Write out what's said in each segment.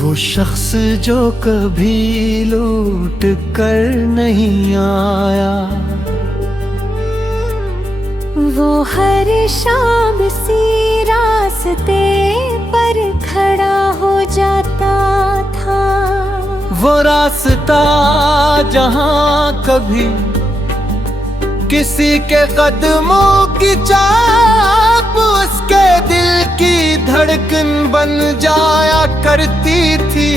वो शख्स जो कभी लूट कर नहीं आया, वो हर शाम सी रास्ते पर खड़ा हो जाता था। वो रास्ता जहां कभी किसी के कदमों की चाप उसके दिल की धड़कन बन जाया करती थी,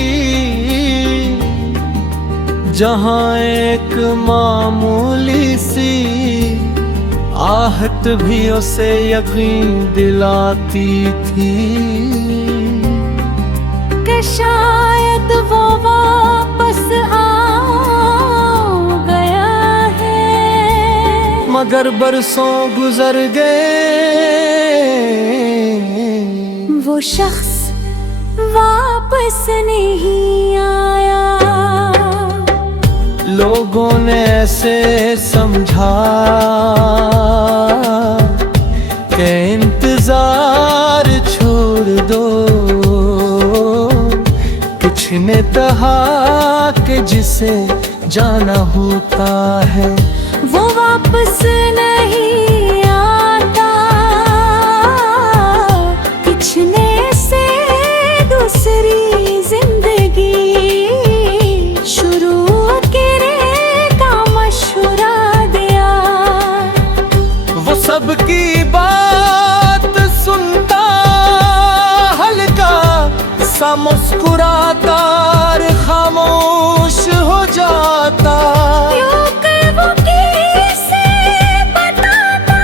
जहां एक मामूली सी आहट भी उसे यकीन दिलाती थी कि शायद वो वापस आ गया है। मगर बरसों गुजर गए, वो शख्स वापस नहीं आया। लोगों ने ऐसे समझा कि इंतजार छोड़ दो, कुछ ने कहा कि जिसे जाना होता है वो वापस नहीं आता। पिछले से दूसरी जिंदगी शुरू सबकी बात सुनता, हल्का सा मुस्कुराता और खामोश हो जाता। वो किसे बताता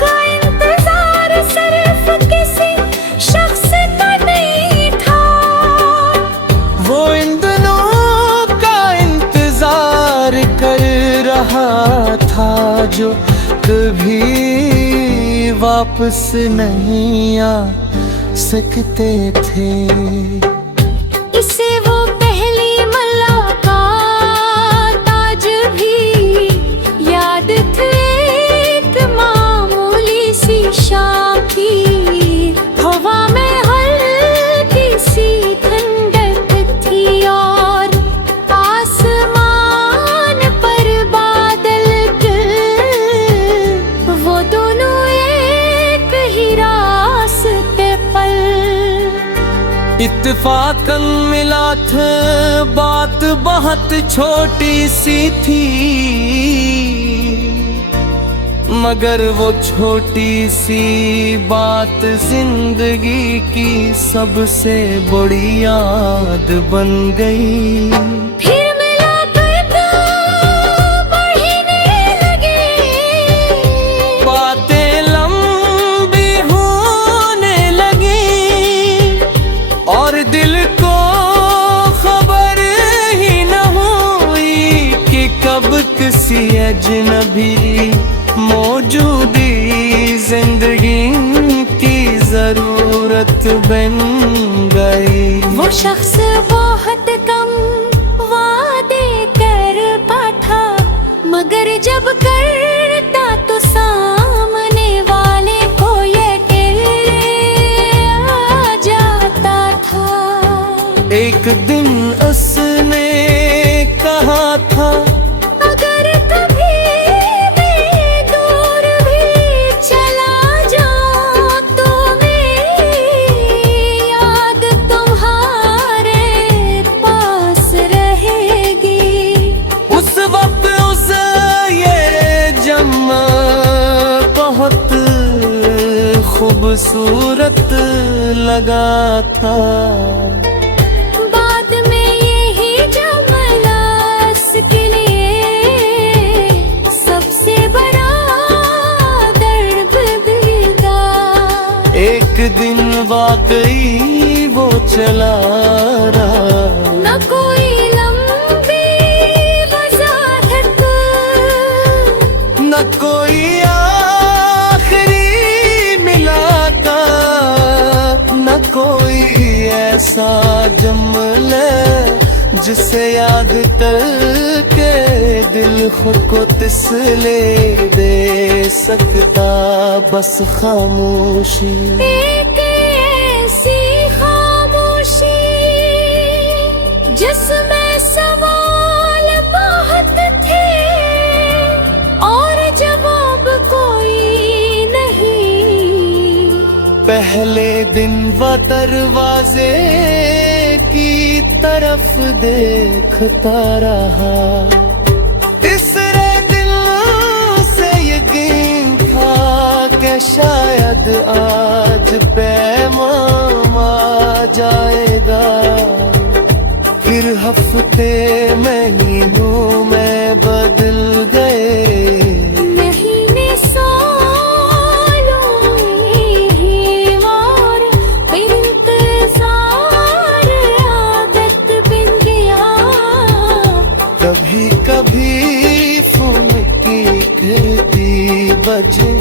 का इंतजार सिर्फ किसी शख्स का नहीं था। वो इन दिनों का इंतजार कर रहा था जो कभी वापस नहीं आ सकते थे। इसे वो पहली मुलाकात आज भी याद थी। एक मामूली सी शाम की हवा में हल्की सी ठंडक थी और आसमान पर बादल वो दोनों एक ही रास्ते पर। इत्तेफाकन मिला था, बात बहुत छोटी सी थी, मगर वो छोटी सी बात जिंदगी की सबसे बड़ी याद बन गई। दिल को खबर ही न हुई कि कब किसी अजनबी मौजूदी जिंदगी की जरूरत बन गई। वो शख्स बहुत कम वादे कर पाता, मगर जब करता तो सामने वाले को यकीन आ जाता था। एक दिन उसने कहा था, अगर कभी मैं दूर भी चला जाऊं तो मेरी याद तुम्हारे पास रहेगी। उस वक्त उसे ये जम्मा बहुत खूबसूरत लगा था। एक दिन वाकई वो चला रहा, न कोई लंबी वजाहत, न कोई आखिरी मुलाकात, न कोई ऐसा जुमला जिसे याद करके दिल खुद को तसल्ली दे सकता। बस खामोशी, एक ऐसी खामोशी पहले दिन वो दरवाजे की तरफ देखता रहा, तीसरे दिन से यकीन था कि शायद आज पैगाम आ जाएगा। फिर हफ्ते महीनों में बदल गए, महीने सालों ही और फिर इंतजार आदत बन गया। कभी कभी फोन की घंटी बजी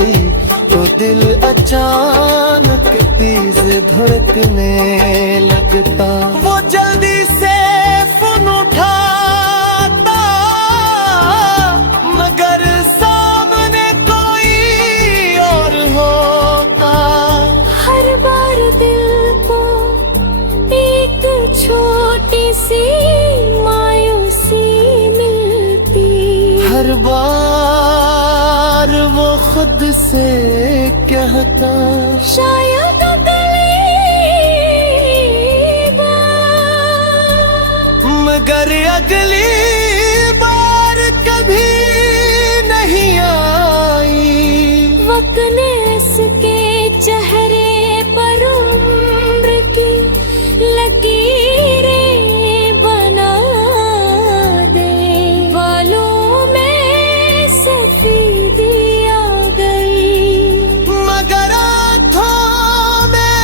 तो दिल अचानक तेज धड़कने लगता। वो जल्दी से फोन उठाता, मगर सामने कोई और होता। हर बार दिल को एक छोटी सी मायूसी मिलती। हर बार वो खुद से कहता, शायद मगर अगली बार कभी नहीं आई। वक्त ने इसके चेहरे पर उम्र की लकीरें बना दे। बालों में सफेदी आ गई, मगर आँखों में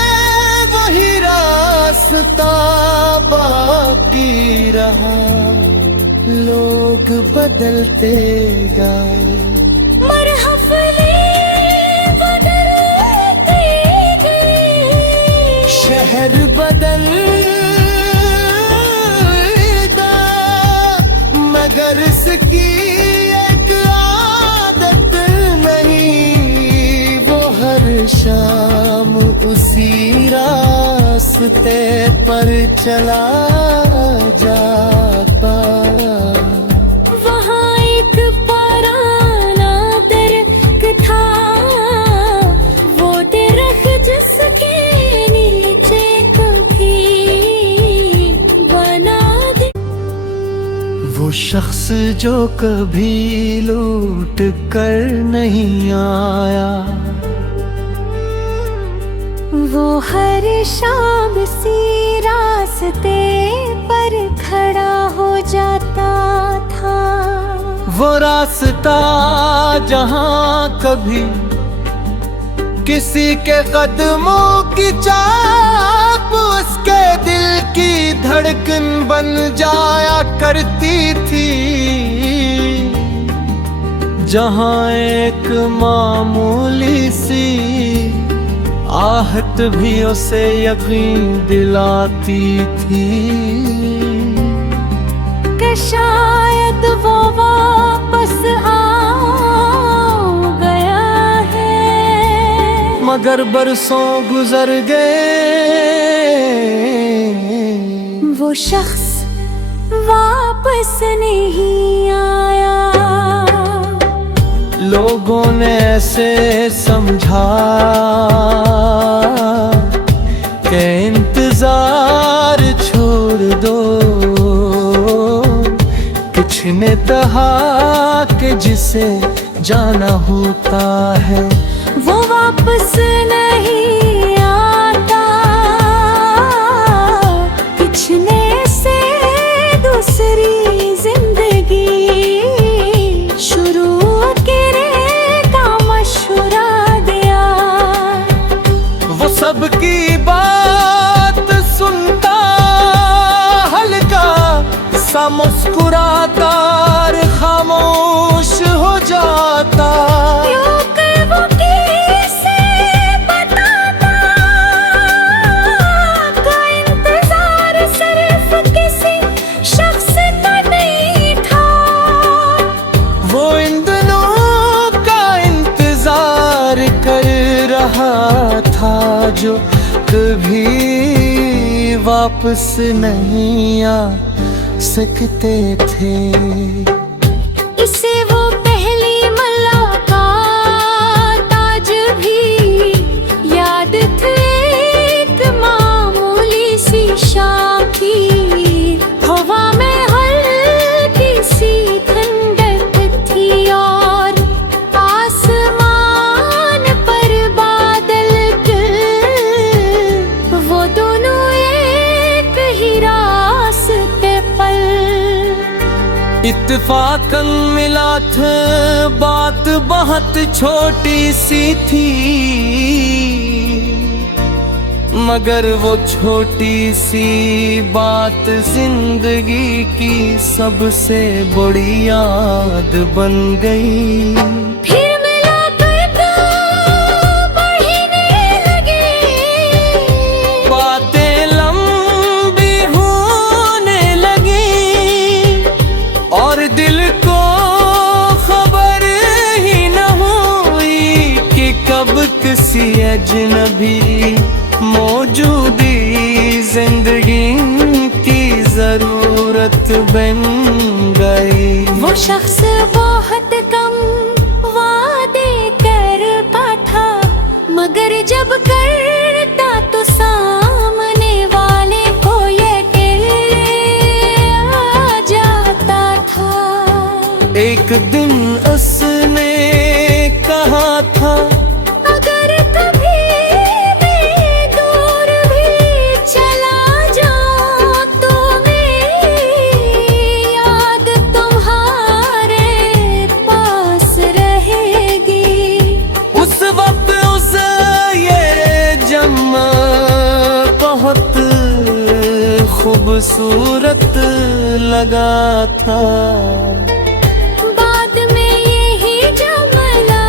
वही रास्ता बाकी रहा। लोग बदलते गए, मरहफले बदलते गए। शहर बदल मगर इसकी एक आदत नहीं। वो हर शाम उसी रास्ते पर चला जाता। वहाँ एक पुराना दरख्त था, वो दरख्त जिसके नीचे कभी बना दे। वो शख्स जो कभी लूट कर नहीं आया, वो हर शाम सी रास्ते पर खड़ा हो जाता था। वो रास्ता जहां कभी किसी के कदमों की चाप उसके दिल की धड़कन बन जाया करती थी। जहां एक मामूली सी आहट भी उसे यकीन दिलाती थी कि शायद वो वापस आ गया है। मगर बरसों गुजर गए, वो शख्स वापस नहीं आया। लोगों ने ऐसे समझा कि इंतजार छोड़ दो। कुछ ने कहा कि जिसे जाना होता है वो वापस नहीं आता। पिछले से दूसरी जिंदगी शुरू का मशवरा दिया। वो सबकी बात सुनता, हल्का सा मुस्कुराता और खामोश हो जाता। वो किसे बताता का इंतजार सिर्फ किसी शख्स का नहीं था। वो इन दिनों का इंतजार कर रहा था जो कभी वापस नहीं आ सकते थे। इसे वो पहली मुलाकात आज भी याद थे। इत्तेफाकन मिला था, बात बहुत छोटी सी थी, मगर वो छोटी सी बात जिंदगी की सबसे बड़ी याद बन गई। फिर मुलाकात बढ़ने लगे, बातें लंबी होने लगी, और दिल को खबर ही न हुई कि कब किसी अजनबी मौजूदी जिंदगी की जरूरत बन गई। वो शख्स बहुत कम वादे करता था, मगर जब करता तो सामने वाले को यकीन आ जाता था। एक दिन उसने कहा था, अगर कभी मैं दूर भी चला जाऊं तो मेरी याद तुम्हारे पास रहेगी। उस वक्त उसे ये जम्मा बहुत खूबसूरत लगा था। बाद में यही जमला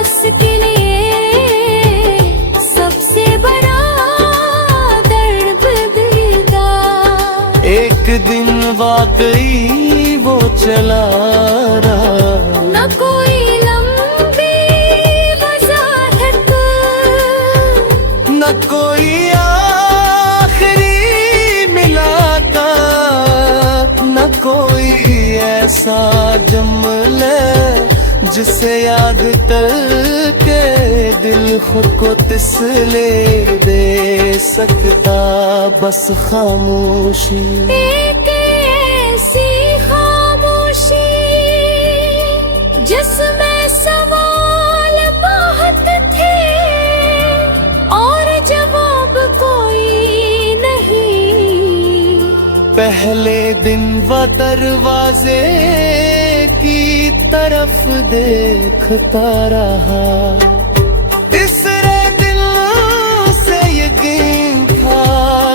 उसके लिए सबसे बड़ा दर्द देगा। एक दिन वाकई वो चला रहा, न कोई लंबी वजाहत, न कोई आखिरी मुलाकात, न कोई ऐसा जुमला जिसे याद करके दिल खुद को तसल्ली दे सकता। बस खामोशी, एक ऐसी खामोशी जिसमें सवाल बहुत थे और जवाब कोई नहीं। पहले दिन वह दरवाजे की तरफ देखता रहा, तीसरे दिन से यकीन था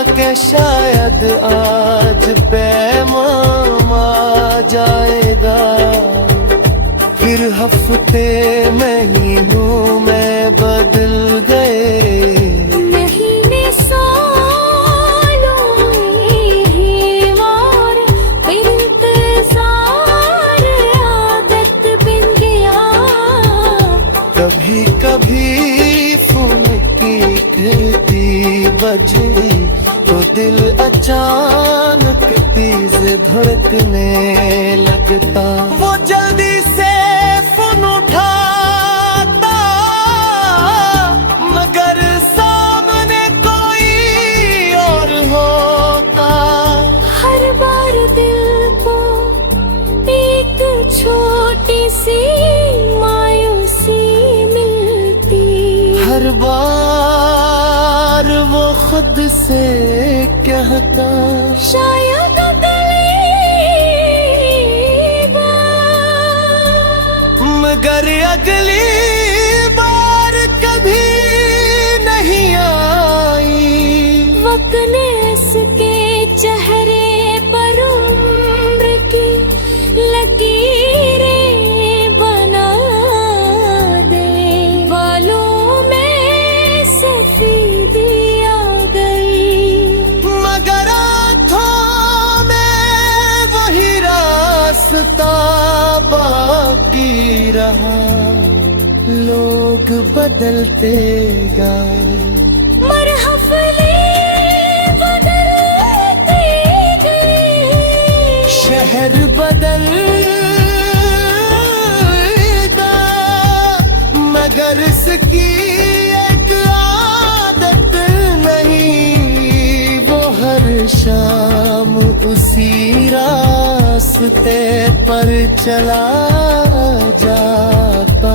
कि शायद आज पैगाम आ जाएगा। फिर हफ्ते महीनों में बदल गए, महीने सालों ही और फिर इंतजार आदत बन गया। कभी कभी फोन की घंटी बजी तो दिल अचानक तेज धड़कने लगता। वो जल्दी से फोन उठाता, मगर सामने कोई और होता। हर बार दिल को एक छोटी सी मायूसी मिलती। हर बार वो खुद से कहता, शायद मगर अगली बार कभी नहीं आई। वक्त ने इसके चेहरे पर उम्र की लकीरें बना दे, बालों में सफेदी आ गई, मगर आँखों में वही रास्ता बाकी रहा। लोग बदलते गए, मरहफले बदलते गए, शहर बदलता, मगर इसकी एक आदत नहीं। वो हर शाम उसी रास्ते पर चला जाता।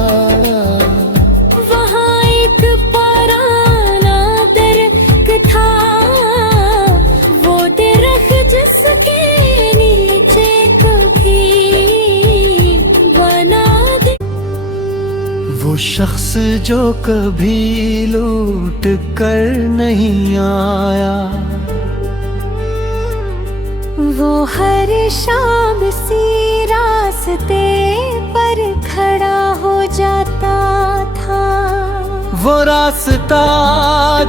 वहाँ एक पुराना दरख्त था, वो दरख्त जिसके नीचे कभी शख्स जो कभी लूट कर नहीं आया, वो हर शाम सी रास्ते पर खड़ा हो जाता था। वो रास्ता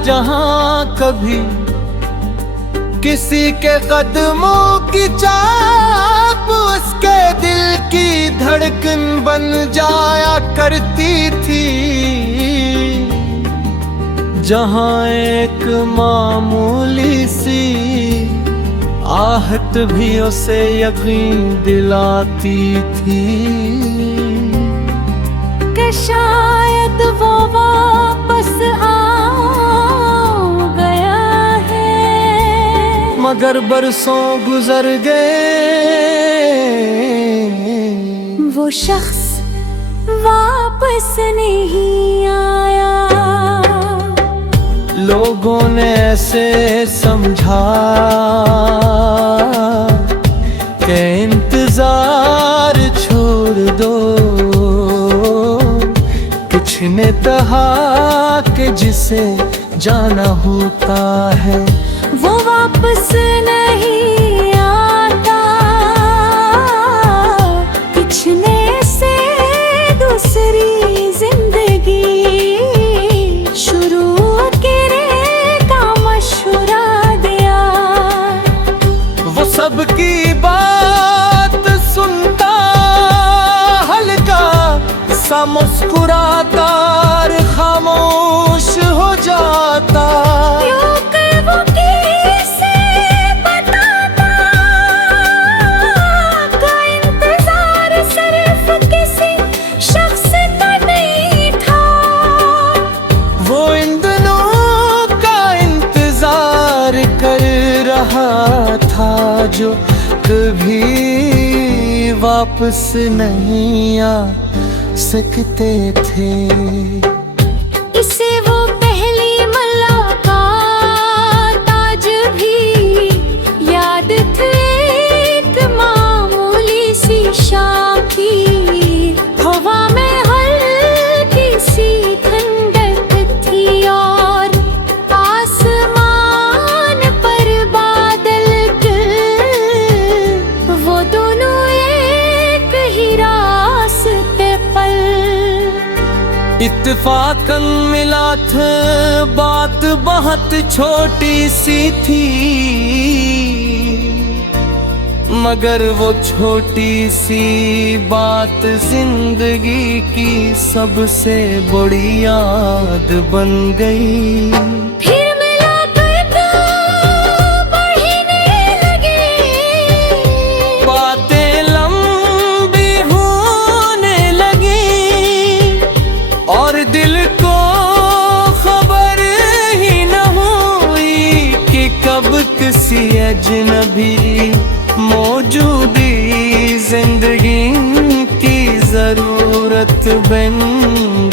जहां कभी किसी के कदमों की चाप उसके दिल की धड़कन बन जाया करती थी, जहां एक मामूली सी आहट भी उसे यकीन दिलाती थी कि शायद वो वापस आ गया है। मगर बरसों गुजर गए, वो शख्स वापस नहीं आया। लोगों ने ऐसे समझा कि इंतजार छोड़ दो, कुछ ने कहा कि जिसे जाना होता है वो वापस नहीं आता, पिछले से दूसरी जिंदगी शुरू करे का मशवरा दिया। वो सबकी बात सुनता, हल्का सा मुस्कुराता और खामोश हो जाता। था जो कभी वापस नहीं आ सकते थे। इसे वो पहली मुलाकात आज भी याद थी, एक मामूली सी शाम की हवा में हल्की सी ठंडक थी और आसमान पर बादल वो दोनों एक ही रास्ते पर। इत्तेफाकन मिला था, बात बहुत छोटी सी थी, मगर वो छोटी सी बात जिंदगी की सबसे बड़ी याद बन गई। फिर मुलाकात बढ़ने लगी, बातें लंबी होने लगी और दिल को खबर ही न हुई कि कब किसी अजनबी मौजूदी जिंदगी की जरूरत बन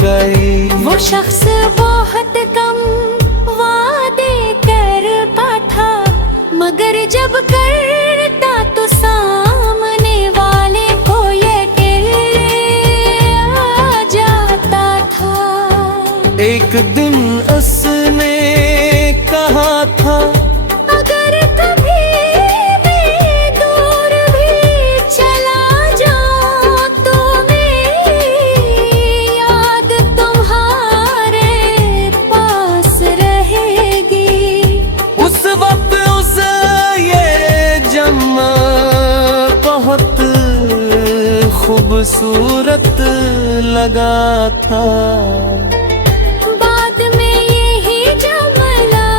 गई। वो शख्स बहुत कम वादे करता था, मगर जब करता तो सामने वाले को यकीन आ जाता था। एक दिन उसने कहा था, अगर कभी मैं दूर भी चला जाऊं तो मेरी याद तुम्हारे पास रहेगी। उस वक्त उसे ये जम्मा बहुत खूबसूरत लगा था। बाद में यही जमला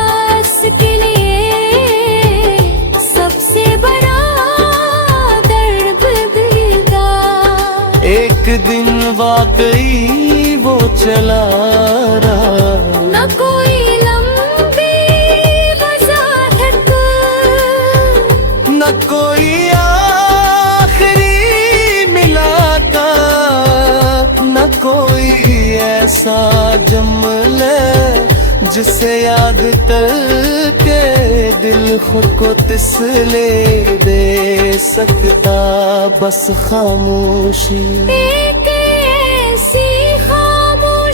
उसके लिए सबसे बड़ा दर्द देगा। एक दिन वाकई वो चला रहा, न कोई लंबी वजाहत, न कोई आखिरी मुलाकात, न कोई ऐसा जुमला जिसे याद करके दिल खुद को तसल्ली दे सकता। बस खामोशी, एक ऐसी खामोशी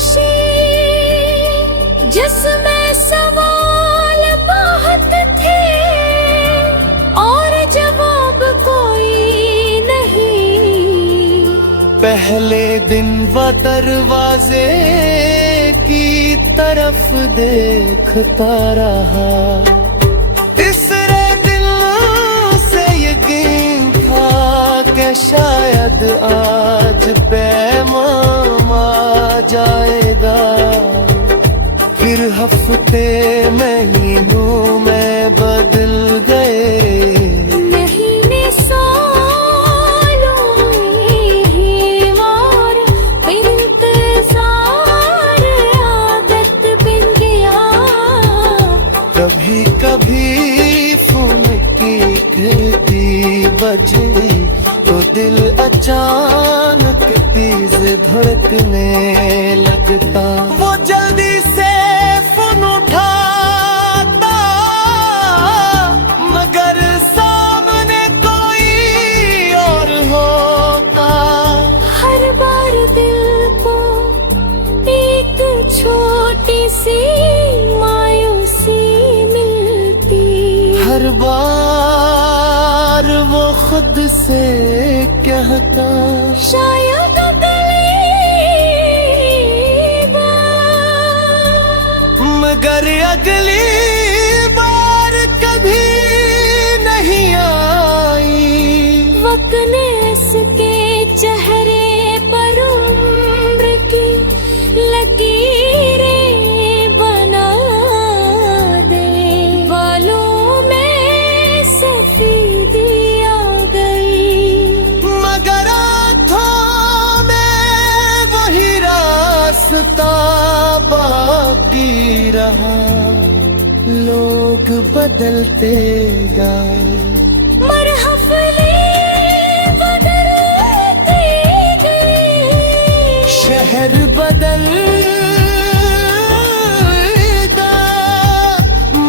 पहले दिन वह दरवाजे की तरफ देखता रहा, तीसरे दिन से यकीन था कि शायद आज पैगाम आ जाएगा। फिर हफ्ते महीनों में बदल गए, महीने सालों ही और फिर इंतजार आदत बन गया। कभी कभी फोन की घंटी बजी तो दिल अचानक तेज धड़कने लगता। वो जल्दी से फोन उठाता, मगर सामने कोई और होता। हर बार दिल को एक छोटी सी मायूसी मिलती। हर बार वो खुद से कहता, शायद मगर अगली बार कभी नहीं आई। वक्त ने इसके चेहरे पर उम्र की लकीरें बना दे, बालों में सफेदी आ गई। मगर आँखों में वही रास्ता बाकी रहा। लोग बदलते गए, मरहफले बदलते गए, शहर बदलता,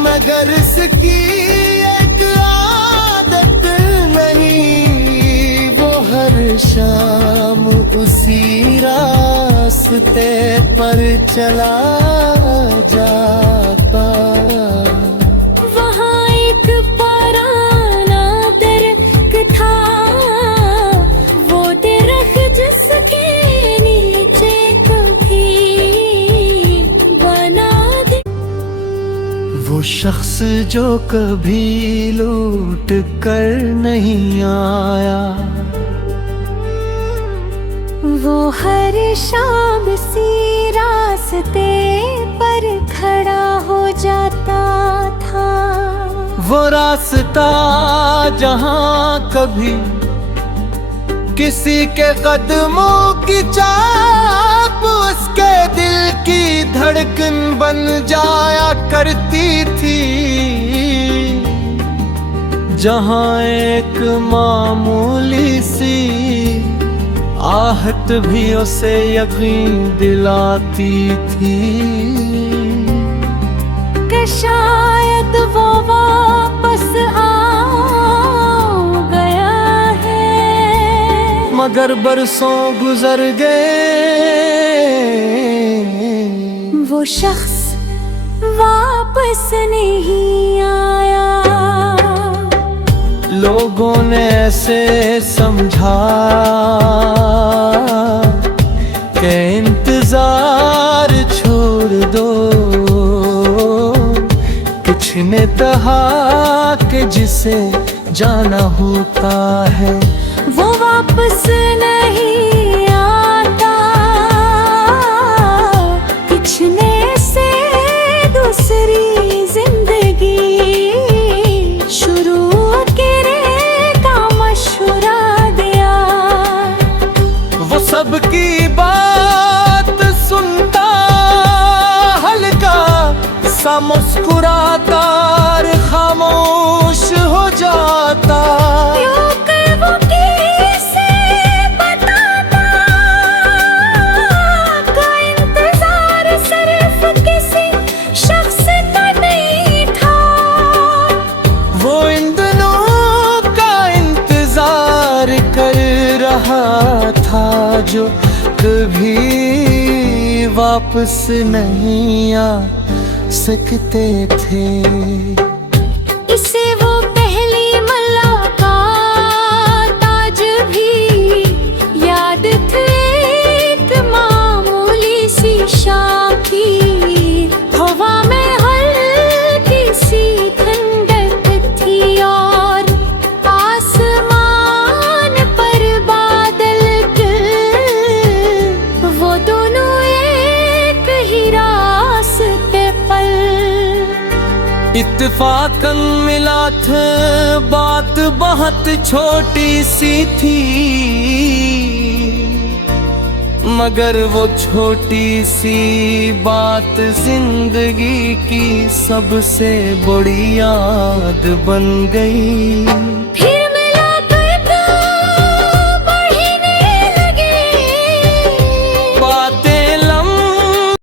मगर इसकी एक आदत नहीं। वो हर शाम उसी रास्ते पर चला जाता। वहाँ एक पुराना दरख्त था, वो दरख्त जिसके नीचे कभी बना दे। वो शख्स जो कभी लूट कर नहीं आया, वो हर शाम सी रास्ते पर खड़ा हो जाता था। वो रास्ता जहां कभी किसी के कदमों की चाप उसके दिल की धड़कन बन जाया करती थी। जहां एक मामूली सी आहट भी उसे यकीन दिलाती थी कि शायद वो वापस आ गया है। मगर बरसों गुजर गए, वो शख्स वापस नहीं आया। लोगों ने ऐसे समझा कि इंतजार छोड़ दो। कुछ ने कहा कि जिसे जाना होता है वो वापस नहीं आता। किसने से दूसरी जिंदगी शुरू करे का मशवरा दिया। वो सबकी बात सुनता, हल्का सा मुस्कुराता और खामोश हो जाता। था जो कभी वापस नहीं आ सकते थे। इसे वो पहली मुलाकात आज भी याद थे। इत्तेफाकन मिला था, बात बहुत छोटी सी थी, मगर वो छोटी सी बात जिंदगी की सबसे बड़ी याद बन गई।